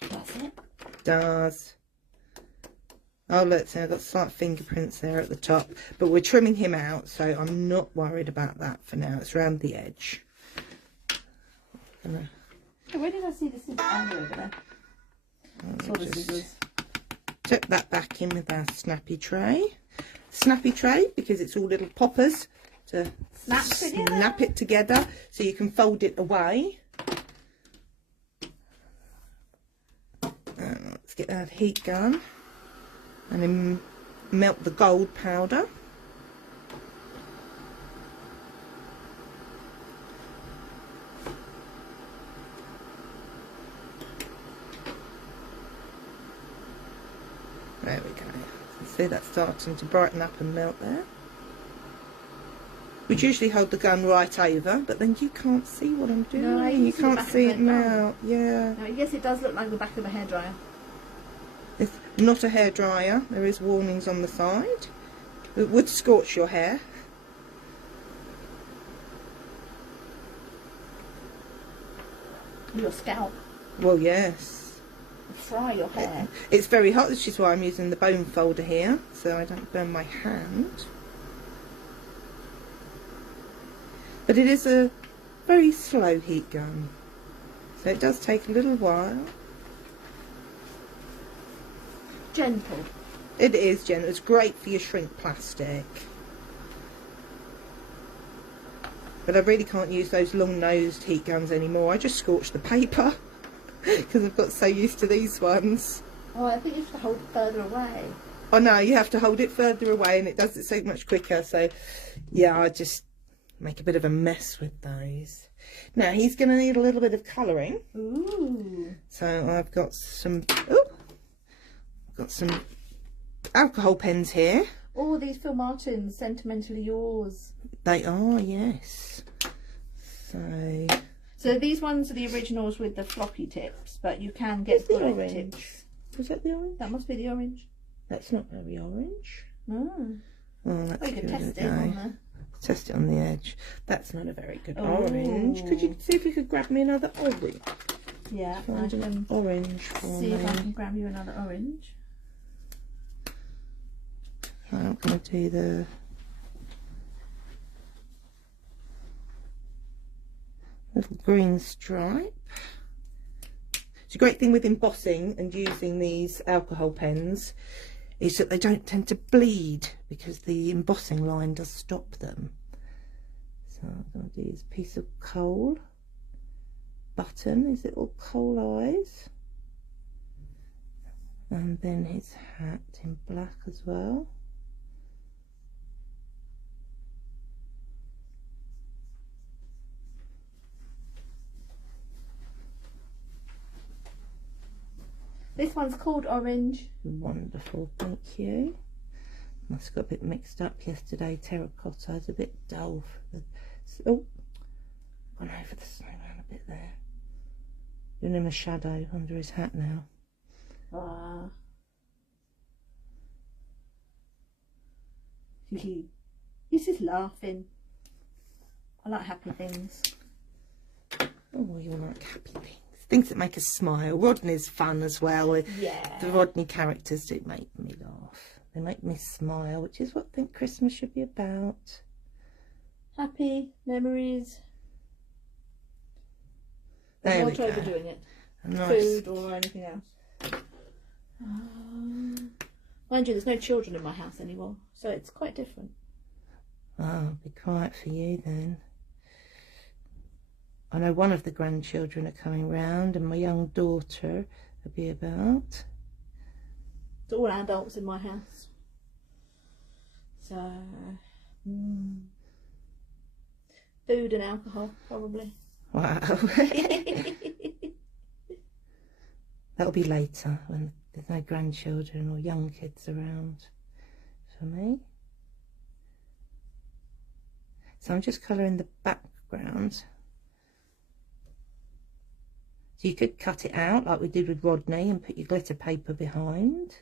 That's it. Does. Oh, look, so I've got slight fingerprints there at the top. But we're trimming him out, so I'm not worried about that for now. It's around the edge. Oh, where did I see the scissors? Oh, over there. Saw the scissors. Tuck that back in with our snappy tray. Snappy tray, because it's all little poppers to snap it together, so you can fold it away. Let's get our heat gun and then melt the gold powder. There we go. See that starting to brighten up and melt there. We'd usually hold the gun right over, but then you can't see what I'm doing. No, you can't see it now. Yeah. No, yes, it does look like the back of a hairdryer. It's not a hairdryer. There is warnings on the side. It would scorch your hair. Your scalp. Well, yes. Fry your hair. It's very hot, which is why I'm using the bone folder here, so I don't burn my hand. But it is a very slow heat gun, so it does take a little while. Gentle. It is gentle. It's great for your shrink plastic. But I really can't use those long-nosed heat guns anymore. I just scorch the paper because I've got so used to these ones. Oh, I think you have to hold it further away. Oh no, you have to hold it further away and it does it so much quicker. So yeah, I just make a bit of a mess with those. Now he's going to need a little bit of colouring. Ooh. So I've got some... Oh, I've got some alcohol pens here. Oh, these Phil Martins, Sentimentally Yours. They are, yes. So these ones are the originals with the floppy tips, but you can get the bullet orange tips. Was that the orange? That must be the orange. That's not very orange. Oh. Oh, that's You could good. test it on there. Test it on the edge. That's not a very good Oh. orange. Could you see if you could grab me another orange? Yeah, Find I an can orange for see me. if I can grab you another orange. I'm going to do the... little green stripe. It's a great thing with embossing and using these alcohol pens is that they don't tend to bleed because the embossing line does stop them. So I'm going to do this piece of coal button, his little coal eyes, and then his hat in black as well. This one's called Orange. Wonderful, thank you. Must have got a bit mixed up yesterday. Terracotta is a bit dull for the... Oh, gone over the snowman a bit there. Doing him a shadow under his hat now. Ah. He's just laughing. I like happy things. Oh, you like happy things. Things that make us smile. Rodney's fun as well. Yeah. The Rodney characters do make me laugh. They make me smile, which is what I think Christmas should be about. Happy memories. There we Not go. overdoing it. Nice. Food or anything else. Mind you, there's no children in my house anymore, so it's quite different. Oh, I'll be quiet for you then. I know one of the grandchildren are coming round, and my young daughter will be about. It's all adults in my house. So, food and alcohol, probably. Wow. That'll be later when there's no grandchildren or young kids around for me. So I'm just colouring the background. So you could cut it out like we did with Rodney and put your glitter paper behind.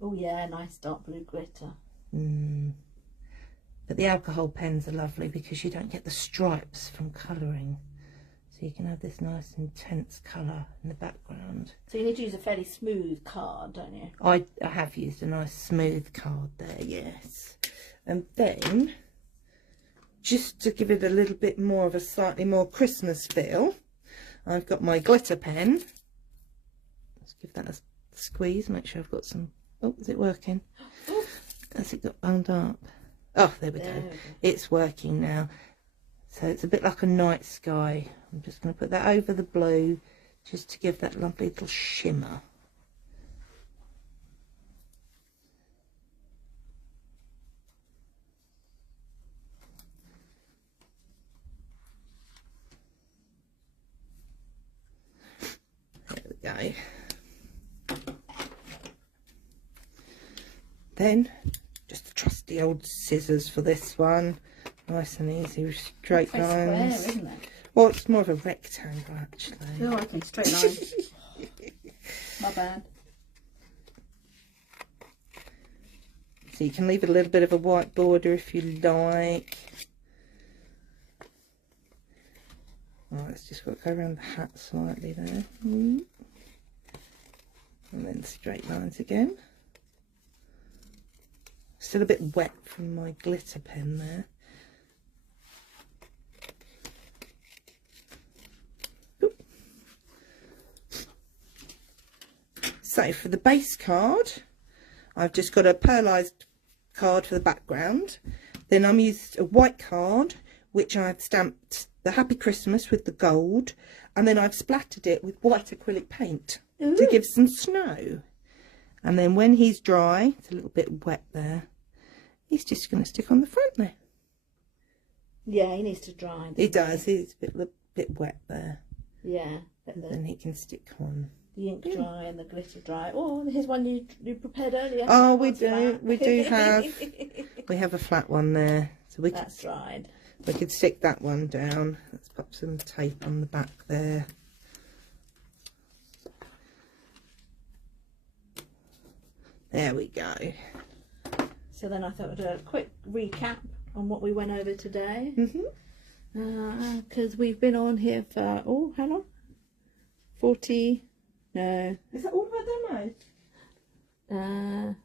Oh yeah, nice dark blue glitter. But the alcohol pens are lovely because you don't get the stripes from colouring. So you can have this nice intense colour in the background. So you need to use a fairly smooth card, don't you? I have used a nice smooth card there, yes. And then, just to give it a little bit more of a slightly more Christmas feel, I've got my glitter pen. Let's give that a squeeze, make sure I've got some... Oh, is it working? Has it got wound up? Oh, there we go. It's working now. So it's a bit like a night sky. I'm just going to put that over the blue just to give that lovely little shimmer. There we go. Then just the trusty old scissors for this one. Nice and easy with straight lines. Square, isn't it? Well, it's more of a rectangle actually. Oh, okay, straight lines. My bad. So you can leave a little bit of a white border if you like. Oh, it's just got to go around the hat slightly there. And then straight lines again. Still a bit wet from my glitter pen there. So for the base card, I've just got a pearlised card for the background. Then I'm used a white card, which I've stamped the Happy Christmas with the gold. And then I've splattered it with white acrylic paint to give some snow. And then when he's dry, it's a little bit wet there, he's just going to stick on the front there. Yeah, he needs to dry. He does, he's a bit wet there. Yeah. And then he can stick on. The ink dry and the glitter dry. Oh, here's one you prepared earlier. Oh, we do have. We have a flat one there, so we That's dried. We could stick that one down. Let's pop some tape on the back there. There we go. So then I thought I'd do a quick recap on what we went over today. Because we've been on here for, oh, how long? 40... No. Is that all of our demos?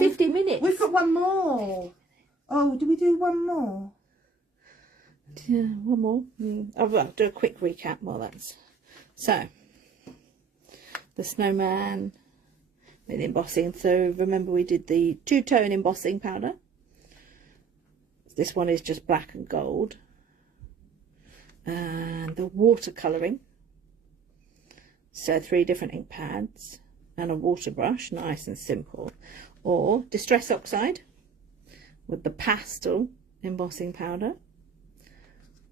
50 minutes. We've got one more. Oh, do we do one more? Yeah, one more. I'll do a quick recap while that's... So, the snowman with embossing. So, remember we did the two-tone embossing powder. This one is just black and gold. And the watercolouring. So 3 different ink pads and a water brush, nice and simple. Or Distress Oxide with the pastel embossing powder.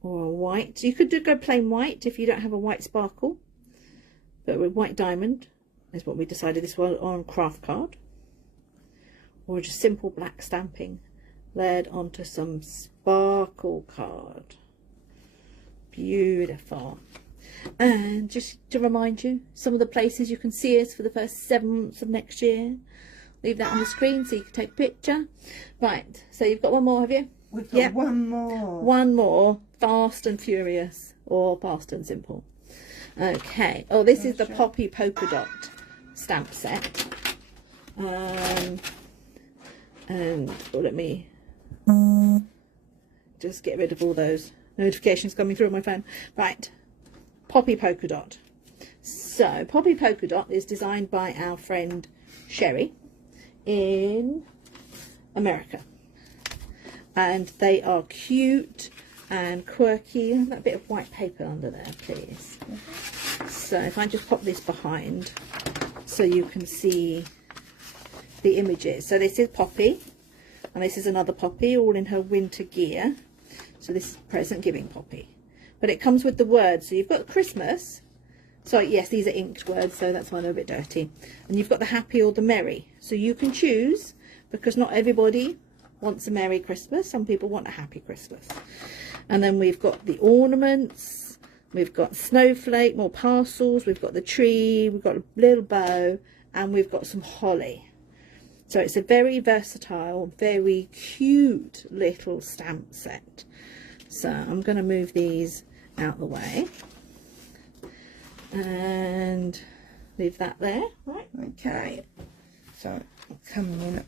Or a white. You could go plain white if you don't have a white sparkle. But with white diamond is what we decided this was on craft card. Or just simple black stamping layered onto some sparkle card. Beautiful. And just to remind you, some of the places you can see us for the first 7 months of next year. Leave that on the screen so you can take a picture. Right, so you've got one more, have you? We've got one more. One more, Fast and Furious, or Fast and Simple. Okay. Oh, this is the Poppy Polka Dot stamp set. And let me just get rid of all those notifications coming through on my phone. Right, Poppy Polka Dot. So Poppy Polka Dot is designed by our friend Sherry in America, and they are cute and quirky. Have that bit of white paper under there, please. So if I just pop this behind so you can see the images. So this is Poppy, and this is another Poppy, all in her winter gear. So this is present giving Poppy, but it comes with the words. So you've got Christmas. So yes, these are inked words, so that's why they're a bit dirty. And you've got the happy or the merry. So you can choose, because not everybody wants a Merry Christmas. Some people want a Happy Christmas. And then we've got the ornaments. We've got snowflake, more parcels. We've got the tree. We've got a little bow, and we've got some holly. So it's a very versatile, very cute little stamp set. So I'm going to move these out the way and leave that there. Right. Okay. So coming in.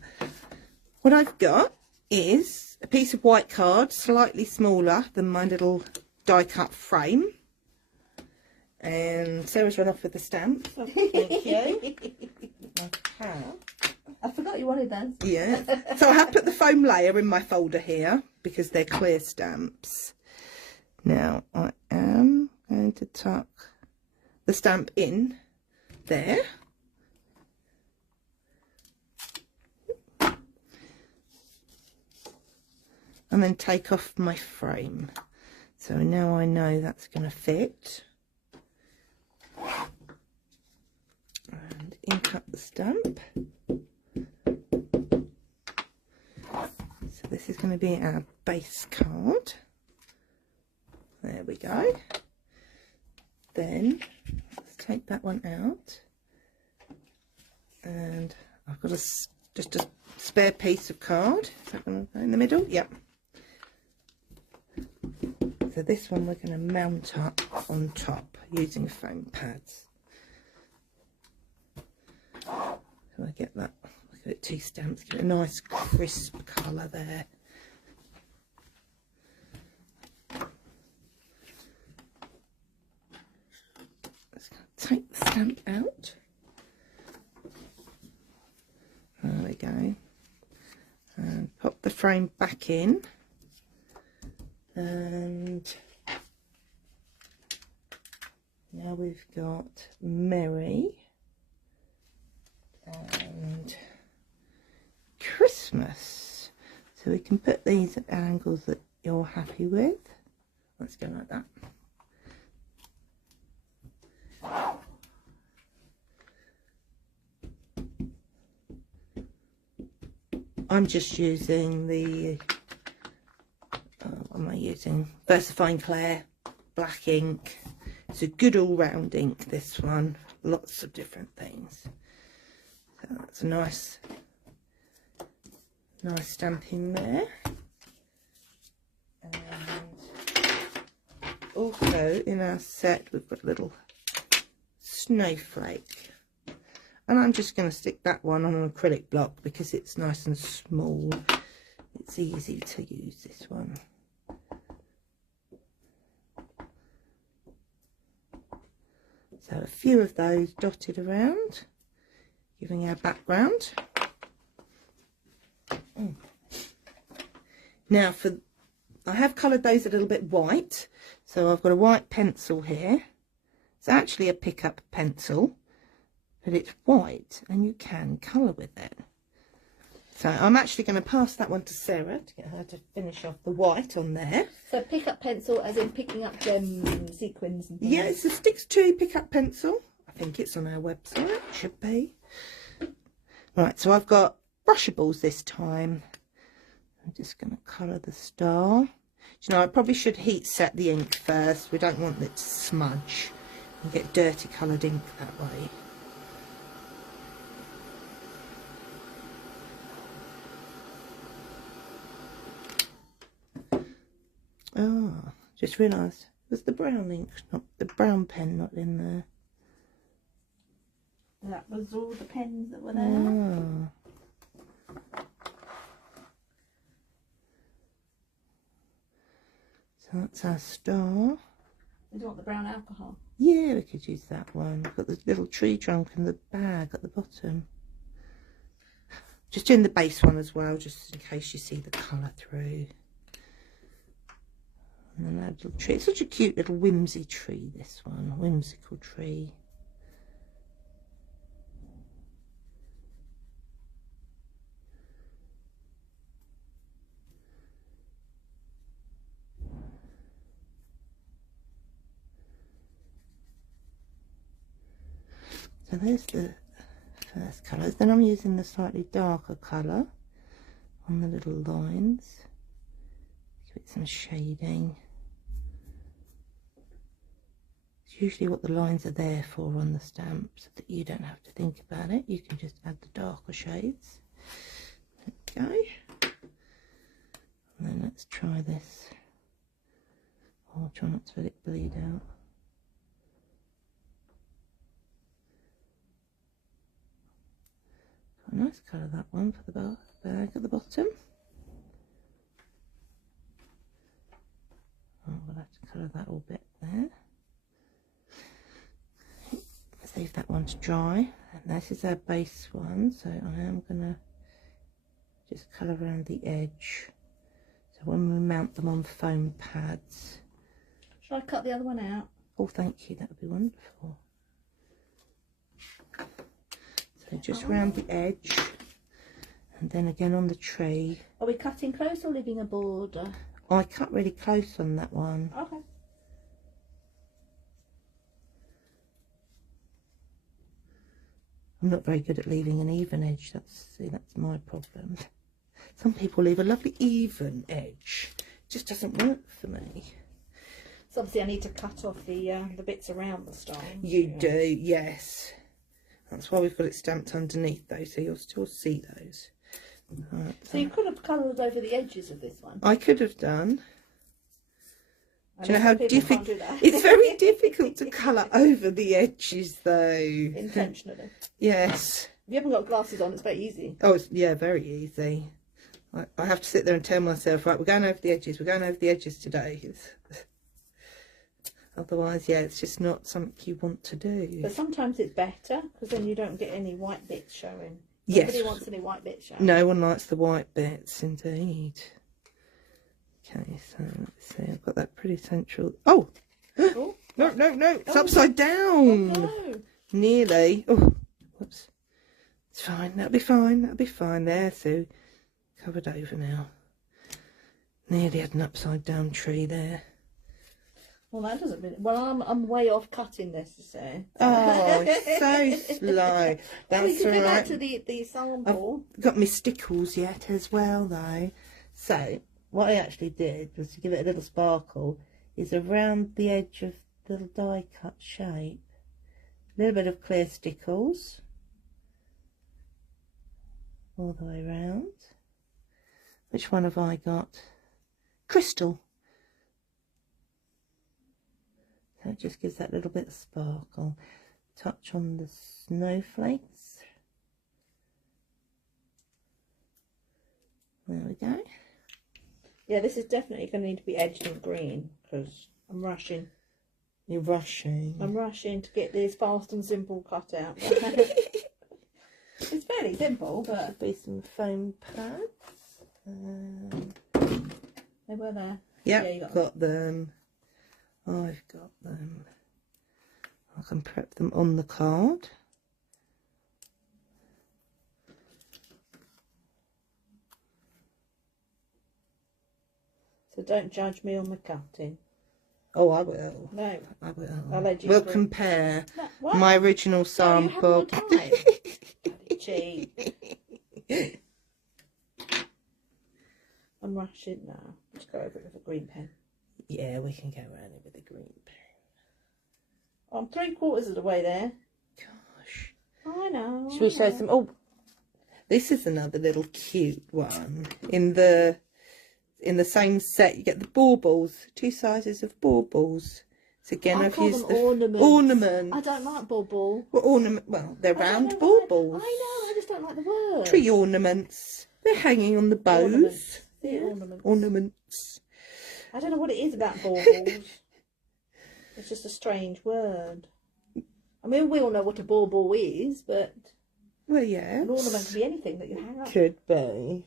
What I've got is a piece of white card, slightly smaller than my little die cut frame. And Sarah's run off with the stamp. So thank you. I forgot you wanted those. Yeah. So I have put the foam layer in my folder here because they're clear stamps. Now I am going to tuck the stamp in there. And then take off my frame. So now I know that's going to fit. And ink up the stamp. So this is going to be our base card. There we go. Then let's take that one out. And I've got just a spare piece of card. Is that going to go in the middle? Yep. So this one we're going to mount up on top using foam pads. So I get that, look at it, 2 stamps, get a nice crisp colour there. Just going to take the stamp out. There we go. And pop the frame back in. And now we've got Merry and Christmas. So we can put these at angles that you're happy with. Let's go like that. I'm just using the what am I using? VersaFine Clair black ink. It's a good all-round ink, this one. Lots of different things. So that's a nice stamping there. And also in our set we've got a little snowflake. And I'm just going to stick that one on an acrylic block because it's nice and small. It's easy to use, this one. So a few of those dotted around, giving our background. Now I have coloured those a little bit white, so I've got a white pencil here. It's actually a pickup pencil, but it's white and you can colour with it. So I'm actually going to pass that one to Sarah to get her to finish off the white on there. So pick up pencil as in picking up gems and sequins and things. Yeah, it's a Sticks 2 pick-up pencil. I think it's on our website. It should be. Right, so I've got brushables this time. I'm just going to colour the star. Do you know, I probably should heat set the ink first. We don't want it to smudge and get dirty coloured ink that way. Oh, just realised it was the brown ink, not the brown pen, not in there. That was all the pens that were there. Oh. So that's our star. You want the brown alcohol? Yeah, we could use that one. Got the little tree trunk and the bag at the bottom. Just doing the base one as well, just in case you see the colour through. And then that little tree. It's such a cute little whimsy tree, this one. Whimsical tree. So there's the first colours. Then I'm using the slightly darker colour on the little lines. Give it some shading. It's usually what the lines are there for on the stamp, so that you don't have to think about it. You can just add the darker shades. There we go. And then let's try this. Oh, I'll try not to let it bleed out. A nice colour, that one, for the bag at the bottom. Oh, we'll have to colour that all bit there. Save that one to dry. And this is our base one, so I am going to just colour around the edge. So when we mount them on foam pads. Shall I cut the other one out? Oh, thank you, that would be wonderful. So just round the edge, and then again on the tree. Are we cutting close or leaving a border? I cut really close on that one. Okay. I'm not very good at leaving an even edge. That's my problem. Some people leave a lovely even edge. It just doesn't work for me. So obviously I need to cut off the bits around the stone. You do, yes. That's why we've got it stamped underneath though, so you'll still see those. Right, so you could have coloured over the edges of this one. I could have done. Do you know how difficult? It's It's very difficult to colour over the edges though. intentionally. Yes. If you haven't got glasses on, it's very easy. Oh, yeah, very easy. I have to sit there and tell myself, right, we're going over the edges. We're going over the edges today. Otherwise, yeah, it's just not something you want to do. But sometimes it's better because then you don't get any white bits showing. Yes. Nobody wants any white bits showing. No one likes the white bits, indeed. Okay, so let's see. I've got that pretty central. Oh! Oh. No, no, no. It's upside down. Oh, no. Nearly. Oh, whoops. It's fine. That'll be fine. That'll be fine. There, Sue. Covered over now. Nearly had an upside down tree there. Well, that doesn't mean. Well, I'm way off cutting this, you say. Oh, so slow. That's we can all go back right. to the sample. I've got my stickles yet as well, though. So, what I actually did was to give it a little sparkle, is around the edge of the little die cut shape. A little bit of clear stickles. All the way around. Which one have I got? Crystal. So it just gives that little bit of sparkle. Touch on the snowflakes. There we go. Yeah, this is definitely going to need to be edged in green because I'm rushing. You're rushing. I'm rushing to get this fast and simple cut out. It's fairly simple, but Should be some foam pads. they were there. Yep, Yeah, you got them. I've got them. I can prep them on the card. So don't judge me on the cutting. Oh, I will. No, I will. I'll let you We'll through. compare No, what? my original No, you sample. haven't got time. Bloody cheat. I'm rushing now. Just go over it with a green pen. Yeah, we can go around it with a green pen. I'm 3/4 of the way there. Gosh. I know. Should we show some? Oh, this is another little cute one in the in the same set, you get the baubles, 2 sizes of baubles. So again, I've used the ornaments. I don't like bauble. Well, well, they're round baubles. I know, I just don't like the word. Tree ornaments. They're hanging on the bows. Ornaments. I don't know what it is about baubles. It's just a strange word. I mean, we all know what a bauble is, but well, yeah, an ornament could be anything that you hang up. Could be.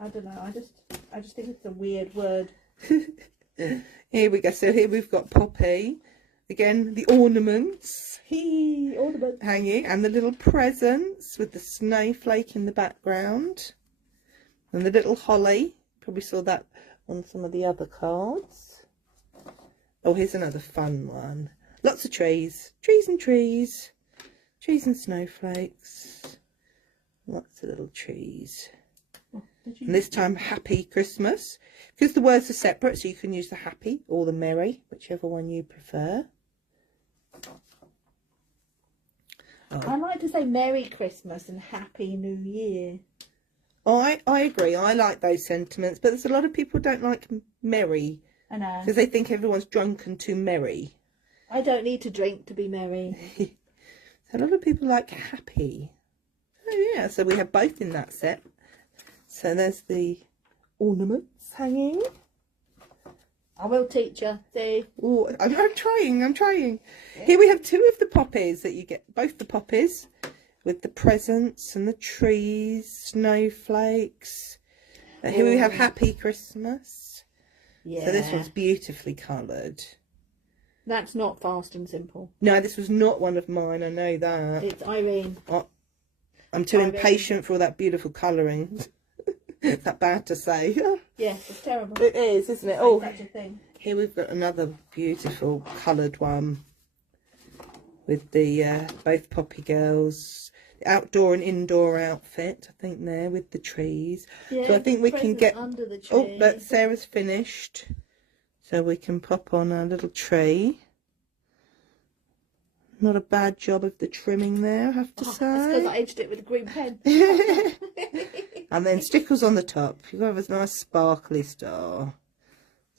I don't know. I just think it's a weird word. Here we go. So here we've got Poppy. Again, the ornaments. Ornaments. Hanging. And the little presents with the snowflake in the background. And the little holly. Probably saw that on some of the other cards. Oh, here's another fun one. Lots of trees. Trees and trees. Trees and snowflakes. Lots of little trees. And this time, Happy Christmas. Because the words are separate, so you can use the happy or the merry, whichever one you prefer. Oh. I like to say Merry Christmas and Happy New Year. I agree. I like those sentiments, but there's a lot of people who don't like merry. I know. Because they think everyone's drunk and too merry. I don't need to drink to be merry. So a lot of people like happy. Oh yeah, so we have both in that set. So there's the ornaments hanging. I will teach you. See? Oh, I'm trying. Yeah. Here we have 2 of the poppies that you get. Both the poppies with the presents and the trees, snowflakes. Here we have Happy Christmas. Yeah. So this one's beautifully coloured. That's not Fast and Simple. No, this was not one of mine. I know that. It's Irene. Oh, I'm too impatient for all that beautiful colouring. Is that bad to say? Yes, it's terrible. It is, isn't it? Oh, such a thing. Here we've got another beautiful coloured one with the both Poppy girls, the outdoor and indoor outfit. I think there with the trees. Yeah, so I think we can get under the tree. Oh, but Sarah's finished, so we can pop on our little tree. Not a bad job of the trimming there, I have to say. That's because I edged it with a green pen. And then stickles on the top. You've got a nice sparkly star.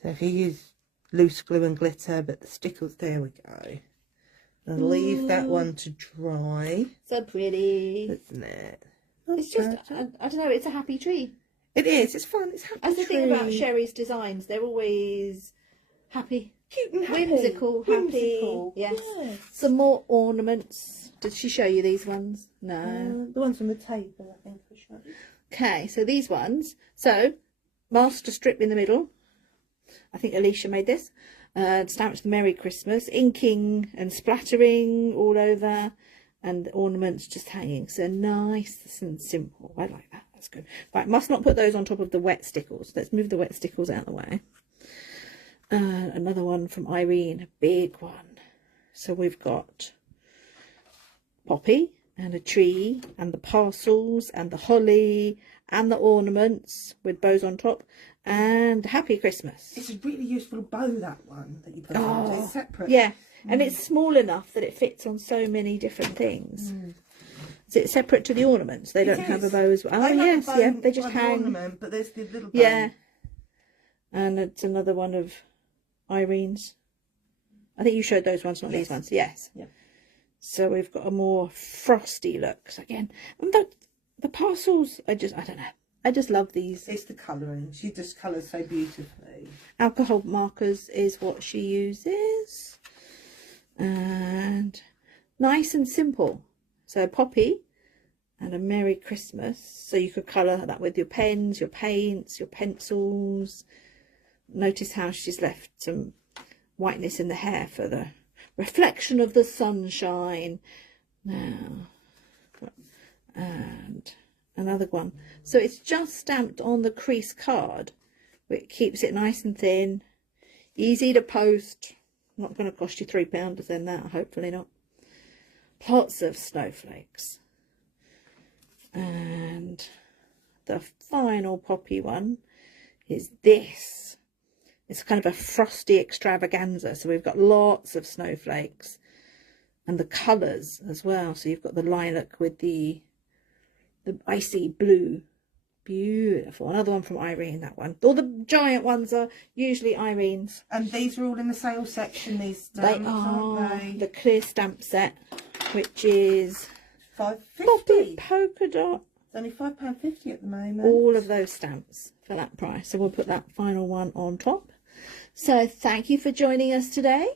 So if you use loose glue and glitter, but the stickles, there we go. And leave that one to dry. So pretty. Isn't it? It's just, I don't know, it's a happy tree. It is, it's fun, it's happy. That's the thing about Sherry's designs. They're always happy. Cute and happy. Whimsical, happy. Yes. Some more ornaments. Did she show you these ones? No. The ones on the table, I think. Okay, so these ones. So, master strip in the middle. I think Alicia made this. Stamped the Merry Christmas. Inking and splattering all over. And the ornaments just hanging. So nice and simple. I like that. That's good. Right, must not put those on top of the wet stickles. Let's move the wet stickles out of the way. Another one from Irene, a big one. So we've got Poppy and a tree and the parcels and the holly and the ornaments with bows on top and Happy Christmas. It's a really useful bow, that one that you put on. It's separate. Yeah, and it's small enough that it fits on so many different things. Is it separate to the ornaments? They don't have a bow as well. Oh yes, yeah, they just hang. Ornament, but there's the little bow. Yeah, and it's another one of Irene's. I think you showed those ones, not these ones. Yes. Yeah. So we've got a more frosty look again. And the parcels, I don't know. I just love these. It's the colouring. She just colours so beautifully. Alcohol markers is what she uses. And nice and simple. So Poppy and a Merry Christmas. So you could colour that with your pens, your paints, your pencils. Notice how she's left some whiteness in the hair for the reflection of the sunshine. Now, and another one. So it's just stamped on the crease card, which keeps it nice and thin, easy to post. Not going to cost you £3 then that, hopefully not. Lots of snowflakes. And the final Poppy one is this. It's kind of a frosty extravaganza. So we've got lots of snowflakes and the colours as well. So you've got the lilac with the icy blue Beautiful. Another one from Irene, that one. All the giant ones are usually Irene's. And these are all in the sales section, these They stamps, are aren't they? the clear stamp set, which is £5.50. Poppy Polka Dot. It's only £5.50 at the moment. All of those stamps for that price. So we'll put that final one on top. So thank you for joining us today.